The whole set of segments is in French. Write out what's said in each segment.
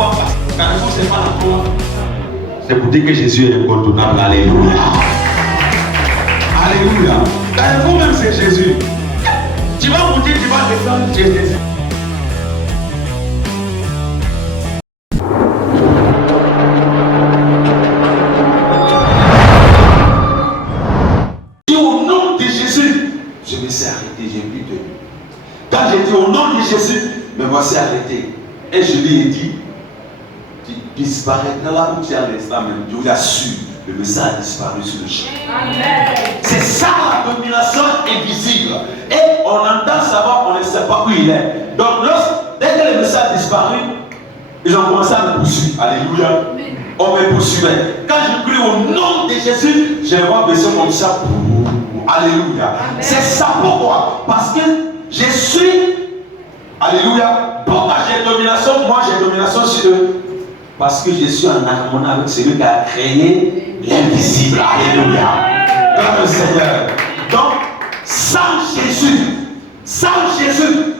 fois, Carrefour, c'est pas la toi. C'est pour dire que Jésus est incontournable. Alléluia. Alléluia. Carrefour, même c'est Jésus. Tu vas vous dire, tu vas descendre chez Jésus. Au nom de Jésus, je me suis arrêté, j'ai plus tenu. Quand j'ai dit au nom de Jésus, me voici arrêté. Et je lui ai dit, tu disparaîtras là où tu es à l'instant même. Je vous assure, le message a disparu sur le champ. C'est ça la domination invisible. Et on entend savoir, on ne sait pas où il est. Donc, dès que le message a disparu, ils ont commencé à me poursuivre. Alléluia. On me poursuivait. Quand je prie au nom de Jésus, je vois baisser comme ça. Alléluia. C'est ça pourquoi. Parce que je suis. Alléluia. Pourquoi j'ai domination? Moi j'ai domination sur eux. Parce que je suis en harmonie avec celui qui a créé l'invisible. Alléluia. Dans le Seigneur. Donc, sans Jésus,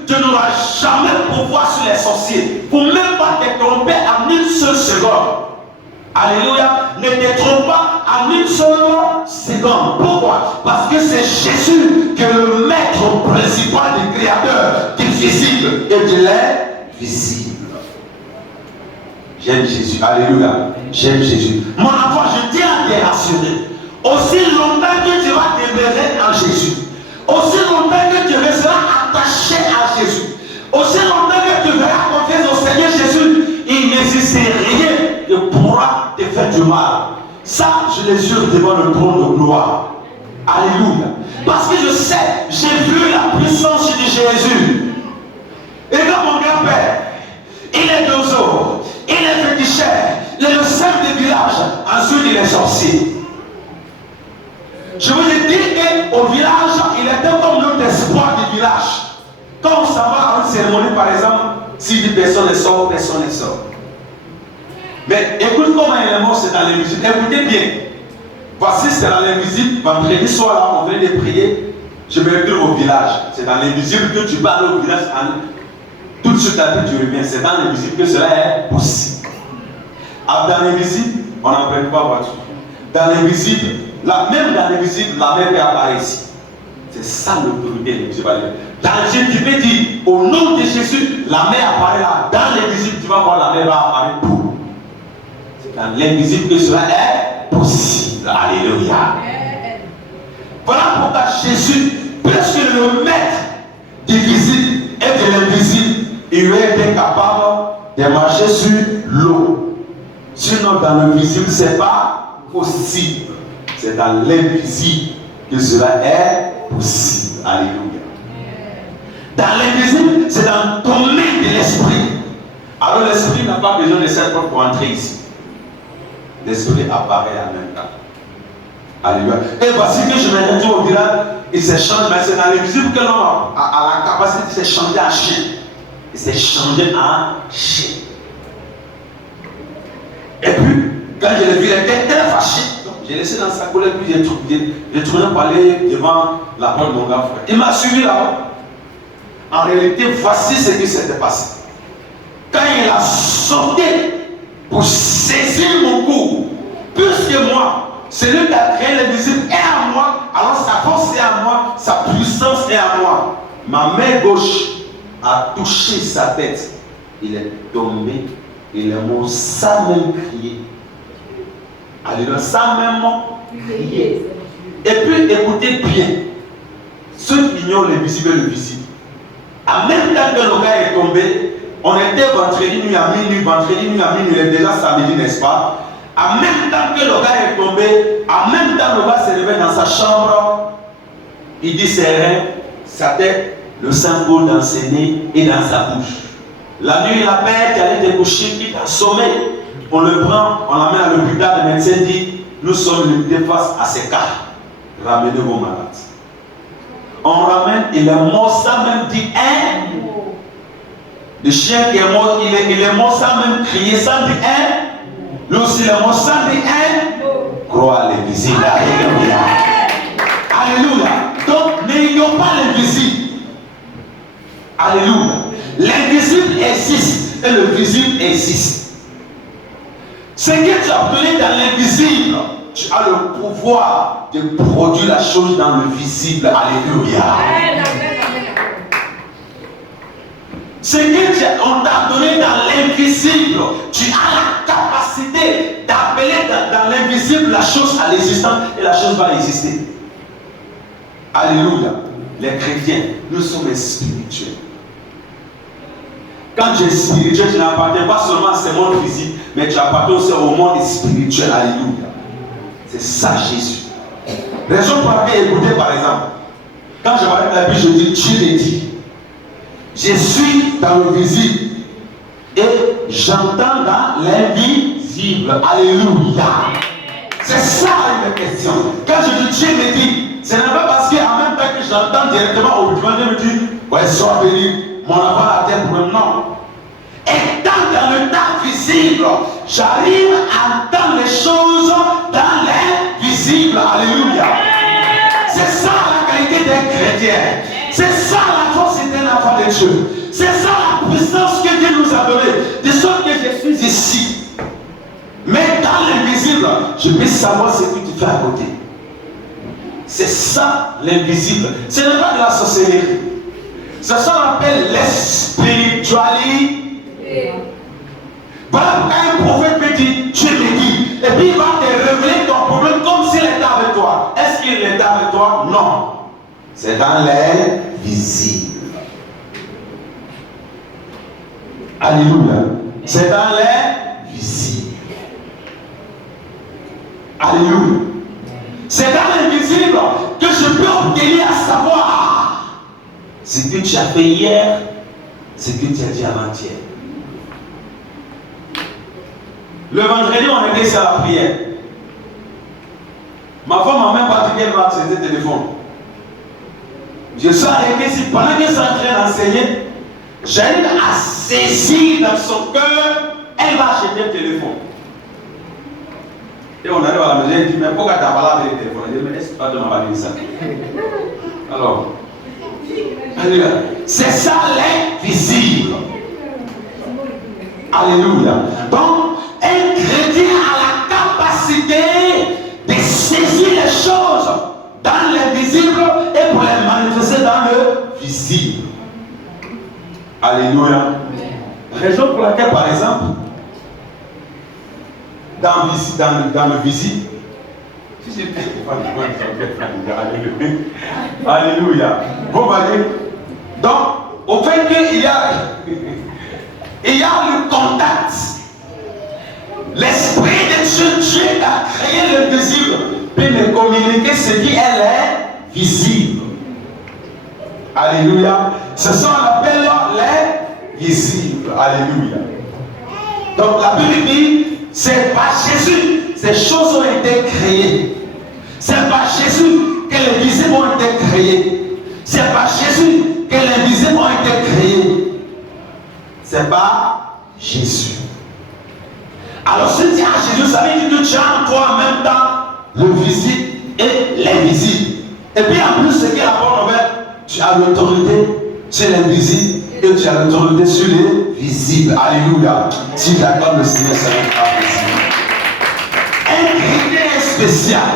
tu n'auras jamais pouvoir sur les sorciers. Pour même pas te tromper en une seule seconde. Alléluia. Ne te trompe pas en une seule seconde. Pourquoi? Parce que c'est Jésus qui est le maître principal du créateur du visible et de l'invisible. J'aime Jésus. Alléluia. J'aime Jésus. Mon enfant, je tiens à te rassurer. Aussi longtemps que tu vas demeurer en Jésus, aussi longtemps que tu resteras attaché à Jésus, aussi longtemps que tu verras confiance au Seigneur Jésus, il n'existe rien qui pourra te faire du mal. Ça, je les jure devant le trône de gloire. Alléluia. Parce que je sais, j'ai vu la puissance de Jésus. Et quand mon grand-père, il est dozo, il est féticheur, il est le chef de village, ensuite il est sorcier. Je vous ai dit qu'au village, il était comme l'homme d'espoir du village. Quand on s'en va à une cérémonie, par exemple, si 10 personnes sortent, personne ne sort. Mais écoute comment il est mort, c'est dans l'invisible. Écoutez bien. Voici, c'est dans l'invisible. Vendredi soir, là, on vient de prier. Je me retrouve au village. C'est dans l'invisible que tu parles au village. Tout de suite, tu reviens. C'est dans l'invisible que cela est possible. Dans l'invisible, on n'en prend pas voiture. Dans l'invisible, même dans l'invisible, la mer peut apparaître ici. C'est ça l'autorité de l'invisible. Dans l'invisible, tu peux dire, au nom de Jésus, la mer apparaît là. Dans l'invisible, tu vas voir la mer va apparaître pour. C'est dans l'invisible que cela est possible. Alléluia. Voilà pourquoi Jésus, puisque le maître du visible et de l'invisible, il aurait été capable de marcher sur l'eau. Sinon, dans le visible, ce n'est pas possible. C'est dans l'invisible que cela est possible. Alléluia. Dans l'invisible, c'est dans le domaine de l'esprit. Alors l'esprit n'a pas besoin de cette porte pour entrer ici. L'esprit apparaît en même temps. Alléluia. Et voici que je me retrouve au village, il s'est changé, mais c'est dans l'invisible que l'homme a la capacité de se changer en chien. Il s'est changé en chien. Et puis, quand je l'ai vu, il était très fâché. J'ai laissé dans sa colère, puis j'ai tourné pour aller devant la porte de mon grand frère. Il m'a suivi là-bas. En réalité, voici ce qui s'était passé. Quand il a sauté pour saisir mon cou, puisque moi, celui qui a créé l'invisible est à moi, alors sa force est à moi, sa puissance est à moi. Ma main gauche a touché sa tête. Il est tombé, il est mort sans même crier. Alléluia, sans même crier. Et puis écoutez bien, ceux qui ignorent l'invisible et le visible. En même temps que le gars est tombé, on était vendredi nuit à minuit, il est déjà samedi, n'est-ce pas? En même temps que le gars est tombé, en même temps le gars s'est levé dans sa chambre, il dit ses reins, sa tête, le sang coule dans ses nez et dans sa bouche. La nuit, la père qui allait te coucher, qui t'a assommé, on le prend, on l'amène à l'hôpital, le médecin dit, nous sommes limités face à ces cas, ramenez vos malades. On ramène, il est mort sans même dire un mot. Le chien qui est mort, il est mort sans même crier, sans dire un. Lui aussi, il est mort sans dire un. Croix l'invisible. Alléluia. Alléluia. Donc, n'ayons pas l'invisible. Alléluia. L'invisible existe et le visible existe. Ce que tu as donné dans l'invisible, tu as le pouvoir de produire la chose dans le visible. Alléluia. Ce que on t'a donné dans l'invisible, tu as la capacité d'appeler dans l'invisible la chose à l'existence et la chose va exister. Alléluia. Les chrétiens, nous sommes spirituels. Quand tu es spirituel, tu n'appartiens pas seulement à ce monde physique, mais tu appartiens aussi au monde spirituel. Alléluia. C'est ça Jésus. Raison pour laquelle, écoutez par exemple, quand je parle de la Bible, je dis, Dieu me dit, je suis dans le visible et j'entends dans l'invisible. Alléluia. C'est ça une question. Quand je dis Dieu me dit, ce n'est pas parce qu'en même temps que j'entends directement au bout, Dieu me dit, ouais, sois béni, mon enfant à terre pour non. Étant dans le temps visible, j'arrive à entendre les choses dans l'invisible. Alléluia. C'est ça la qualité d'un chrétien. C'est ça la force d'un enfant de Dieu. C'est ça la puissance que Dieu nous a donnée. De sorte que je suis ici. Mais dans l'invisible, je peux savoir ce que tu fais à côté. C'est ça l'invisible. Ce n'est pas de la sorcellerie. C'est ça qu'on appelle l'espiritualité. Voilà pourquoi un prophète peut dire, tu me dis, et puis il va te révéler ton problème comme s'il était avec toi. Est-ce qu'il était avec toi? Non. C'est dans l'invisible. Alléluia. C'est dans l'invisible. Alléluia. C'est dans l'invisible que je peux obtenir à savoir ce que tu as fait hier, ce que tu as dit avant-hier. Le vendredi, on était sur la prière. Ma femme m'a même pas dit qu'elle m'a accédé le téléphone. Je suis arrêté ici pendant qu'elle est en train d'enseigner. J'arrive à saisir dans son cœur, elle va acheter le téléphone. Et on arrive à la maison, elle dit, mais pourquoi tu as parlé avec le téléphone? Elle dit, mais est-ce que tu m'as dit ça? Alors, c'est ça l'invisible. Alléluia. Donc, un chrétien a la capacité de saisir les choses dans l'invisible et pour les manifester dans le visible. Alléluia. Raison pour laquelle, par exemple, dans le visible, si j'étais Alléluia. Vous voyez? Donc, au fait qu'il y a le contact. L'Esprit de Dieu a créé l'invisible, peut me communiquer ce qui est visible. Alléluia. C'est ça qu'on appelle les visibles. Alléluia. Donc la Bible dit, c'est par Jésus, ces choses ont été créées. C'est par Jésus que les visibles ont été créés. C'est par Jésus que les visibles ont été créés. C'est par Jésus. Alors si tu as Jésus, ça veut dire que tu as en toi en même temps le visible et l'invisible. Et puis en plus, ce qui est la bonne nouvelle, tu as l'autorité sur l'invisible et tu as l'autorité sur les visibles. Alléluia. Si d'accord, le Seigneur sera apprécié. Un chrétien est spécial.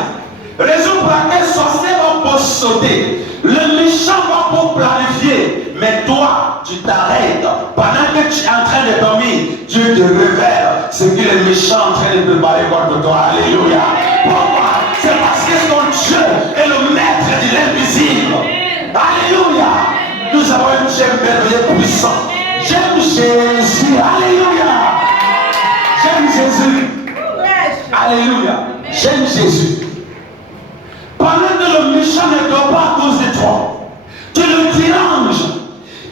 Raison pour laquelle sorcier va pour sauter, le méchant va pour planifier, mais toi tu t'arrêtes. Pendant que tu es en train de dormir, Dieu te révèle ce que le méchant est en train de préparer contre toi. Alléluia. Pourquoi? C'est parce que ton Dieu est le maître de l'invisible. Alléluia. Nous avons un Dieu merveilleux puissant. J'aime Jésus. Alléluia. J'aime Jésus. Alléluia. J'aime Jésus. Pendant que le méchant ne dort pas à cause de toi, tu le déranges.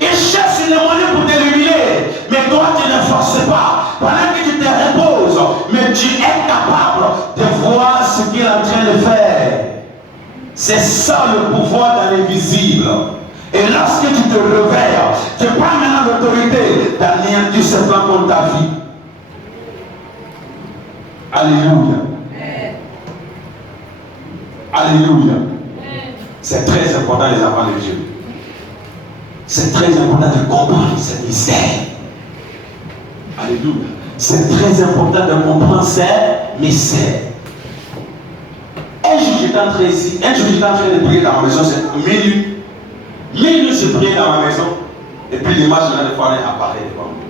Il cherche une monnaie pour t'éliminer, mais toi tu ne forces pas. Pendant que tu te reposes, mais tu es capable de voir ce qu'il est en train de faire. C'est ça le pouvoir dans l'invisible. Et lorsque tu te réveilles, tu prends maintenant l'autorité d'anéantir ce plan pour ta vie. Alléluia. Alléluia. C'est très important les enfants de Dieu. C'est très important de comprendre ce mystère. Alléluia. C'est très important de comprendre ces mystères. Un jour, j'étais en train de prier dans ma maison, c'est minuit. Minuit, je priais dans ma maison. Et puis l'image de la fois apparaît devant moi.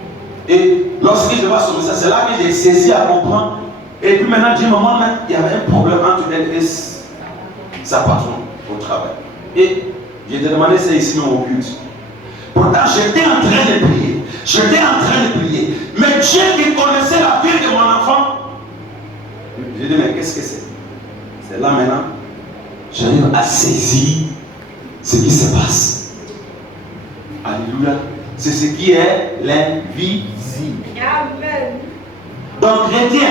Et lorsque je vois ce message, c'est là que j'ai saisi à comprendre. Et puis maintenant, du moment où il y avait un problème entre elle et sa patronne au travail. Et j'ai demandé ça ici au culte. Pourtant, j'étais en train de prier. Mais Dieu qui connaissait la vie de mon enfant, j'ai dit, mais qu'est-ce que c'est? C'est là maintenant, j'arrive à saisir ce qui se passe. Alléluia. C'est ce qui est l'invisible. Amen. Donc, chrétien,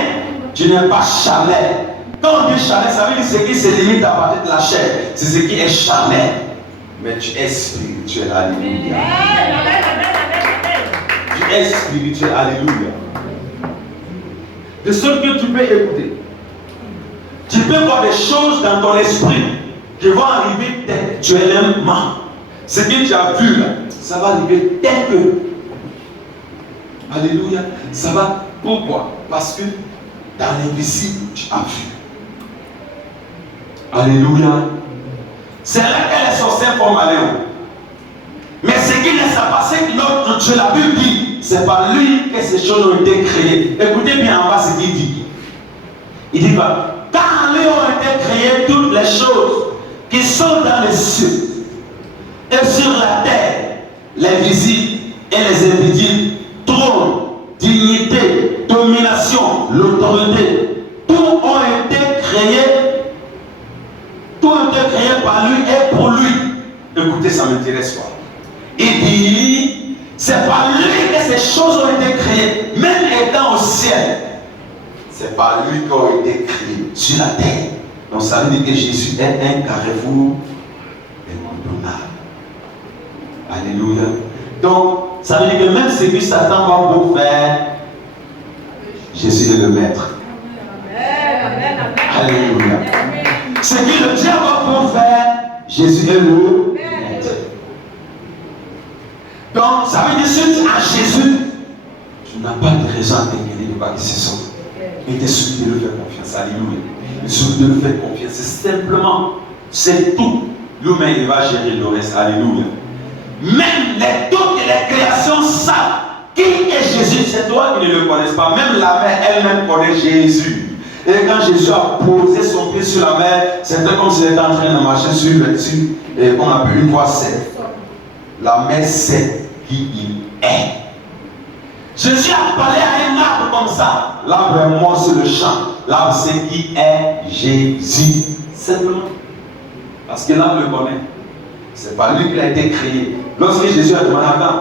tu n'es pas charnel. Quand on dit charnel, ça veut dire ce qui se limite à partir de la chair. C'est ce qui est charnel. Mais tu es spirituel. Alléluia. Tu es spirituel. Alléluia. De ce que tu peux écouter. Tu peux voir des choses dans ton esprit qui vont arriver textuellement. Ce que tu as vu là, ça va arriver tel que. Alléluia. Ça va. Pourquoi? Parce que dans l'invisible, tu as vu. Alléluia. C'est là que les sorciers font malheur. Mais ce qui laisse passer, notre Dieu, la Bible dit, c'est par lui que ces choses ont été créées. Écoutez bien en bas ce qu'il dit. Il dit pas, car lui ont été créées toutes les choses qui sont dans les cieux et sur la terre, les visibles et les invisibles, trône, dignité, domination, l'autorité, tout ont été créés. Tout a été créé par lui et pour lui. Écoutez, ça m'intéresse pas. Il dit, c'est par lui que ces choses ont été créées, même étant au ciel. C'est par lui qu'ont été créées sur la terre. Donc ça veut dire que Jésus est un carrefour incontournable. Alléluia. Donc, ça veut dire que même ce que Satan va vous faire, Jésus est le maître. Amen. Alléluia. Ce que le diable va pour faire, Jésus est le maître. Donc, ça veut dire que si tu as Jésus, tu n'as pas de raison à t'inquiéter de quoi que ce soit. Il te suffit de lui faire confiance. Alléluia. Il suffit de lui faire confiance. C'est simplement, c'est tout. Lui-même, il va gérer le reste. Alléluia. Même toutes les créations savent qui est Jésus. C'est toi qui ne le connais pas. Même la mère elle-même connaît Jésus. Et quand Jésus a posé son pied sur la mer, c'était comme s'il était en train de marcher sur le dessus. Et on appelle une voie sèche. La mer sait qui il est. Jésus a parlé à un arbre comme ça. L'arbre est mort sur le champ. L'arbre sait qui est Jésus. Simplement. Parce que l'arbre le connaît. C'est par lui qu'il a été créé. Lorsque Jésus a demandé à Adam,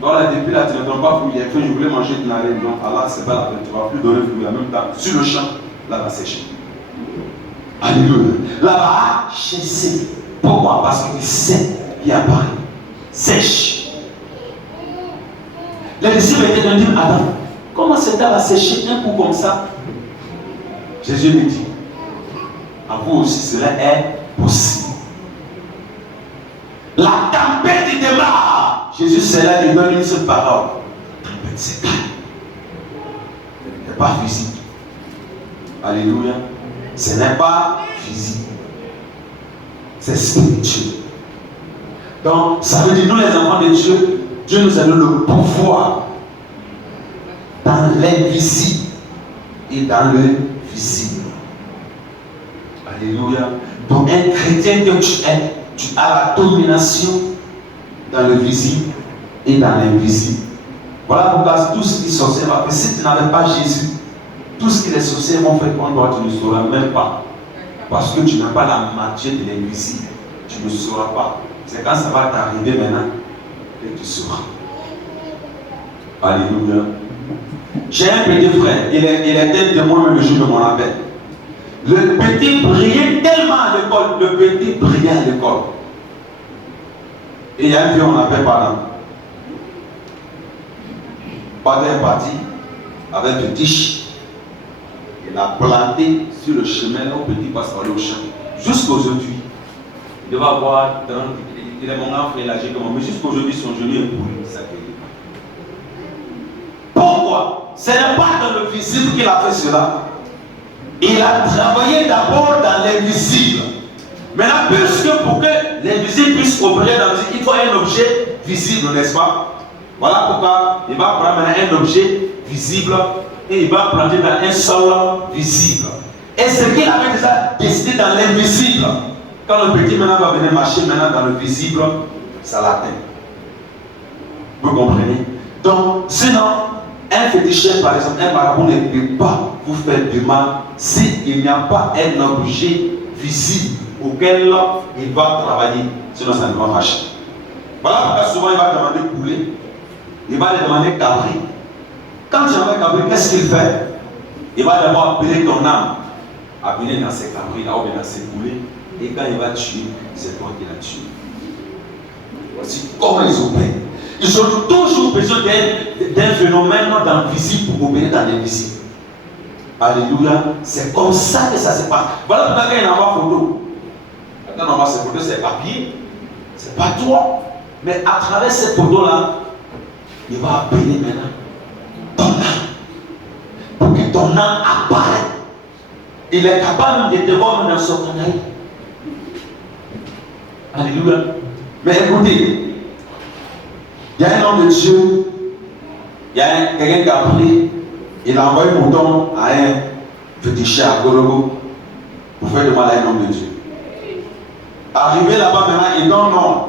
voilà, depuis là, tu ne donnes pas fruit. Il a fait, je voulais manger de narine. Donc, Allah, c'est pas la peine. Tu ne vas plus donner fruit en même temps. Sur le champ, là va sécher. Alléluia. Là va chasser. Pourquoi? Parce qu'il sait qu'il apparaît. Sèche. Les disciples étaient venus dire, Adam, comment cet arbre va sécher un coup comme ça? Jésus lui dit, à vous aussi, cela est possible. La tempête démarre. Jésus, c'est là, il donne une seule parole. La tempête s'éteint. Ce n'est pas physique. Alléluia. Ce n'est pas physique. C'est spirituel. Donc, ça veut dire, nous les enfants de Dieu, Dieu nous a donné le pouvoir dans l'invisible et dans le visible. Alléluia. Donc, un chrétien que tu es, tu as la domination dans le visible et dans l'invisible. Voilà pourquoi tout ce qui est sorcier va faire. Si tu n'avais pas Jésus, tout ce que les sorciers vont faire contre toi, tu ne sauras même pas. Parce que tu n'as pas la matière de l'invisible. Tu ne sauras pas. C'est quand ça va t'arriver maintenant que tu sauras. Alléluia. J'ai un petit frère. Il était de moi-même le jour de mon appel. Le petit brillait tellement à l'école. Le petit brillait à l'école. Et il y a un vieux, on l'appelle Padam. Padam est parti avec une tige. Il a planté sur le chemin là où le petit passe par le champ. Jusqu'aujourd'hui, il devait avoir 30, il est mon grand frère, il a âgé comme moi, mais jusqu'aujourd'hui, son genou est pourri. Pourquoi? pourquoi? Ce n'est pas dans le visible qu'il a fait cela. Il a travaillé d'abord dans l'invisible. Maintenant, puisque pour que l'invisible puisse opérer dans le visible, il faut un objet visible, n'est-ce pas? Voilà pourquoi il va prendre un objet visible et il va planter dans un sol visible. Et ce qu'il avait déjà décidé dans l'invisible, quand le petit maintenant va venir marcher maintenant dans le visible, ça l'atteint. Vous comprenez? Donc, sinon, un féticheur, par exemple, un marabout ne peut pas vous faire du mal s'il n'y a pas un objet visible auquel il va travailler. Sinon, ça ne va pas marcher. Voilà pourquoi souvent il va demander poulet, il va lui demander cabri. Quand tu as un cabri, qu'est-ce qu'il fait? Il va d'abord appeler ton âme, appeler dans ses cabris, là ou bien dans ses poulets, et quand il va tuer, c'est toi qui l'as tué. Voici comment ils opèrent. Ils ont toujours besoin d'un phénomène dans le visible pour opérer dans l'invisible. Alléluia. C'est comme ça que ça se passe. Voilà pourquoi quand il envoie photo. Maintenant, on voit ces photos, c'est papier. C'est pas toi. Mais à travers ces photos-là, il va appeler maintenant ton âme. Pour que ton âme apparaisse. Il est capable de te voir dans son canal. Alléluia. Mais écoutez, il y a un homme de Dieu, il y a quelqu'un qui a pris, il a envoyé un bouton à un féticheur à Gologo pour faire du mal à un homme de Dieu. Arrivé là-bas maintenant, il dit non.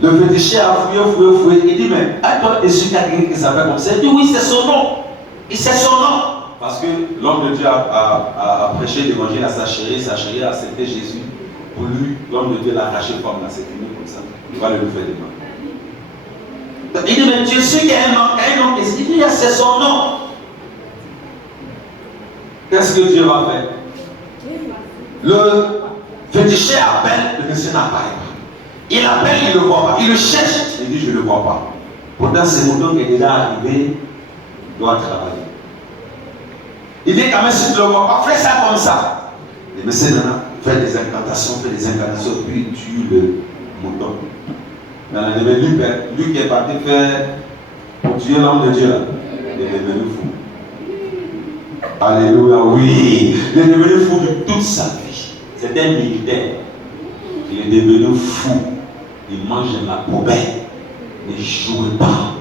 Le féticheur a fouillé. Il dit, mais attends, est-ce qu'il y a quelqu'un qui s'appelle comme ça? Il dit, oui, c'est son nom. Il sait son nom. Parce que l'homme de Dieu a prêché l'évangile à sa chérie a accepté Jésus. Pour lui, l'homme de Dieu l'a arraché comme là, c'est fini comme ça. Il va le faire du mal. Il dit, mais tu sais qu'il y a un nom, il dit, c'est son nom. Qu'est-ce que Dieu va faire? Le féticheur appelle, le monsieur n'apparaît pas. Il appelle, il ne le voit pas. Il le cherche, il dit, je ne le vois pas. Pourtant, ce mouton qui est déjà arrivé doit travailler. Il dit, quand même, si tu ne le vois pas, fais ça comme ça. Le monsieur maintenant fait des incantations, puis tue le mouton. Lui qui est parti faire pour tuer l'homme de Dieu, là, il est devenu fou. Alléluia, oui. Il est devenu fou de toute sa vie. C'est un militaire. Il est devenu fou. Il mange la poubelle. Ne jouez pas